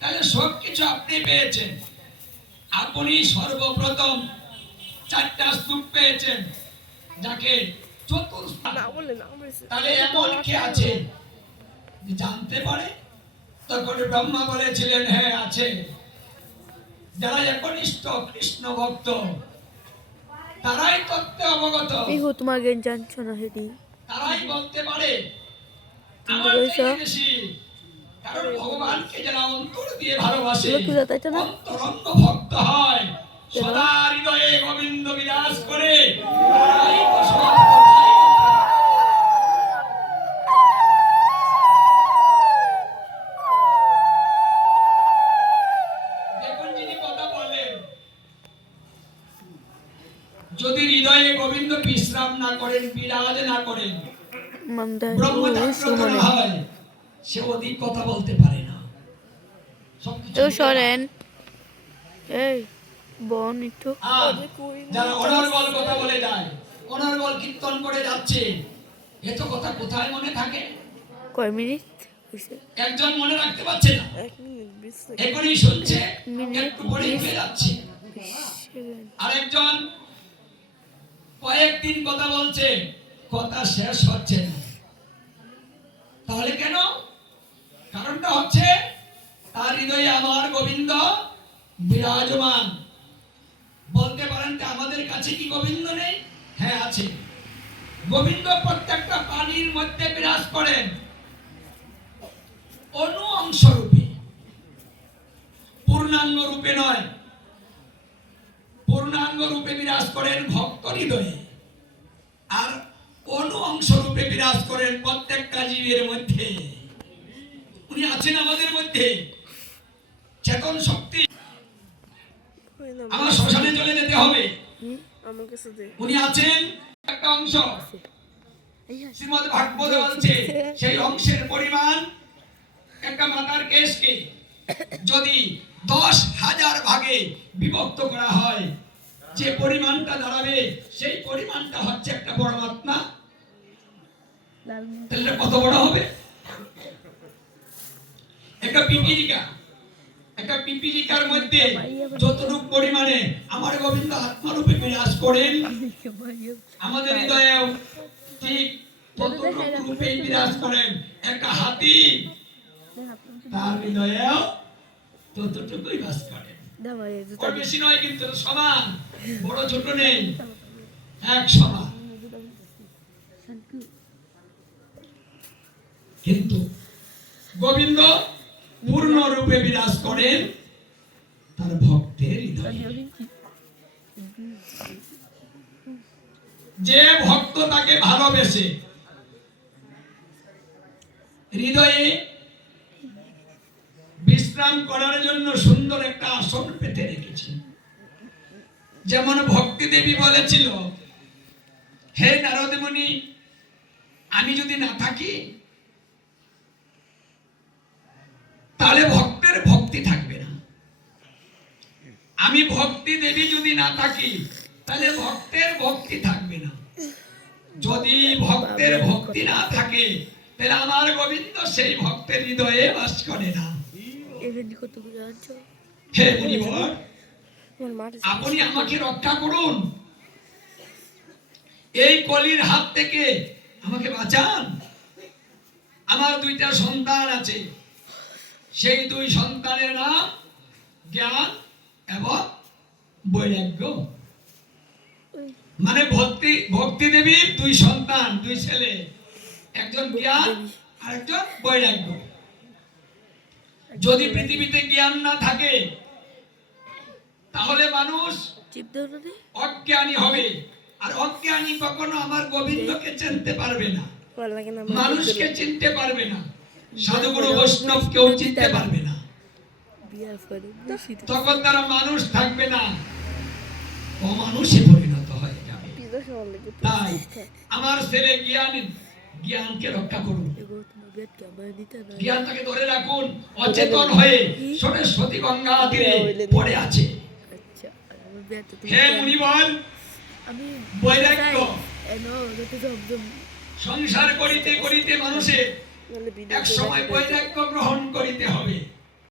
তাহলে সব কিছু আপনি পেয়েছেন। আপনি সর্বপ্রথম চারটা স্তূপ পেয়েছেন। যাকে তাহলে এমন কে আছে? জানতে পারে? তখন ব্রহ্মা বলেছিলেন হ্যাঁ আছে। যারা একনিষ্ঠ কৃষ্ণ ভক্ত তারাই তত্ত্বে অবগত। তোমার জ্ঞান জানছো না হেডি। তারাই বলতে পারে আমার বেশি। কারণ ভগবানকে যারা অন্তর দিয়ে ভালোবাসে? অন্তরঙ্গ ভক্ত হয় সদা হৃদয়ে গোবিন্দ বিরাজ করে যদি হৃদয়ে গোবিন্দ বিশ্রাম না করেন বিরাজ না করেন মামদা ব্রহ্ম ও জাগ্রত সুমনে না হয়। সে অধিক কথা বলতে পারে না। তো সরেন এই বোন একটু যারা অনর্গল কথা বলে যায় অনর্গল কীর্তন করে যাচ্ছে এত কথা কোথায় মনে থাকে? কয় মিনিট একজন মনে রাখতে পারছে না। এখনই শুনছে একটু পরেই যাচ্ছে। আরেকজন কয়েকদিন কথা বলছে কথা শেষ হচ্ছে না। তাহলে কেন? কারণটা হচ্ছে তার হৃদয়ে আমার গোবিন্দ বিরাজমান। বলতে পারেন যে আমাদের কাছে কি গোবিন্দ নেই? হ্যাঁ আছে। গোবিন্দ প্রত্যেকটা পানির মধ্যে বিরাজ করেন। অনু অংশ রূপে পূর্ণাঙ্গ রূপে নয়। পূর্ণাঙ্গ রূপে বিরাজ করেন ভক্ত হৃদয়ে। আর অনু অংশ রূপে বিরাজ করেন প্রত্যেকটা জীবের মধ্যে। উনি আছেন আমাদের মধ্যে। চেতন শক্তি। আমার শ্মশানে চলে যেতে হবে। আমার কাছে দে। উনি আছেন একটা অংশ। শ্রীমদ ভাগবত বলছে সেই অংশের পরিমাণ একটা মাতার কেশকে যদি দশ হাজার ভাগে বিভক্ত করা হয় যে পরিমাণটা দাঁড়াবে সেই পরিমাণটা হচ্ছে একটা পরমাত্মা। লাল মিনিট তাহলে কত বড় হবে? একটা পিপিলিকা, একটা পিপিলিকার মধ্যে যতটুকু পরিমাণে আমার গোবিন্দ আত্মারূপে বিরাজ করেন, আমাদের হৃদয়েও ঠিক ততটুকু রূপেই বিরাজ করেন। একটা হাতি তার হৃদয়েও ততটুকুই বাস ওর বেশি নয় কিন্তু সমান, বড় ছোট নেই, এক সমান। কিন্তু গোবিন্দ পূর্ণ রূপে বিরাজ করেন তার ভক্তের যে ভক্ত তাকে ভালোবেসে হৃদয়ে বিশ্রাম করার জন্য সুন্দর একটা আসন পেতে রেখেছি। যেমন ভক্তি দেবী বলেছিল, হে নারদ মুনি আমি যদি না থাকি তাহলে ভক্তের ভক্তি থাকবে না। আমি ভক্তি দেবী যদি না থাকি তাহলে ভক্তের ভক্তি থাকবে না। যদি ভক্তের ভক্তি না থাকে তাহলে আমার গোবিন্দ সেই ভক্তের হৃদয়ে বাস করে না। হে মুনিবর আপনি আমাকে রক্ষা করুন। এই কলির হাত থেকে আমাকে বাঁচান। আমার দুইটা সন্তান আছে। সেই দুই সন্তানের নাম জ্ঞান এবং বৈরাগ্য। মানে ভক্তি ভক্তি দেবীর দুই সন্তান দুই ছেলে একজন জ্ঞান আর একজন বৈরাগ্য। যদি পৃথিবীতে জ্ঞান না থাকে তাহলে মানুষ অজ্ঞানী হবে। আর অজ্ঞানী কখনো আমার গোবিন্দকে চিনতে পারবে না। মানুষকে চিনতে পারবে না। সাধুগুরু বৈষ্ণব কেউ চিনতে পারবে না। তখন তারা মানুষ থাকবে না। অমানুষে পরিণত হয়ে যাবে তাই আমার ছেলে জ্ঞান, জ্ঞানকে রক্ষা করুন। ধরে রাখুন, অচেতন হয়ে গঙ্গা তীরে পড়ে আছে। বৈরাগ্য। সংসার করিতে করিতে মানুষের এক সময় বৈরাগ্য গ্রহণ করিতে হবে।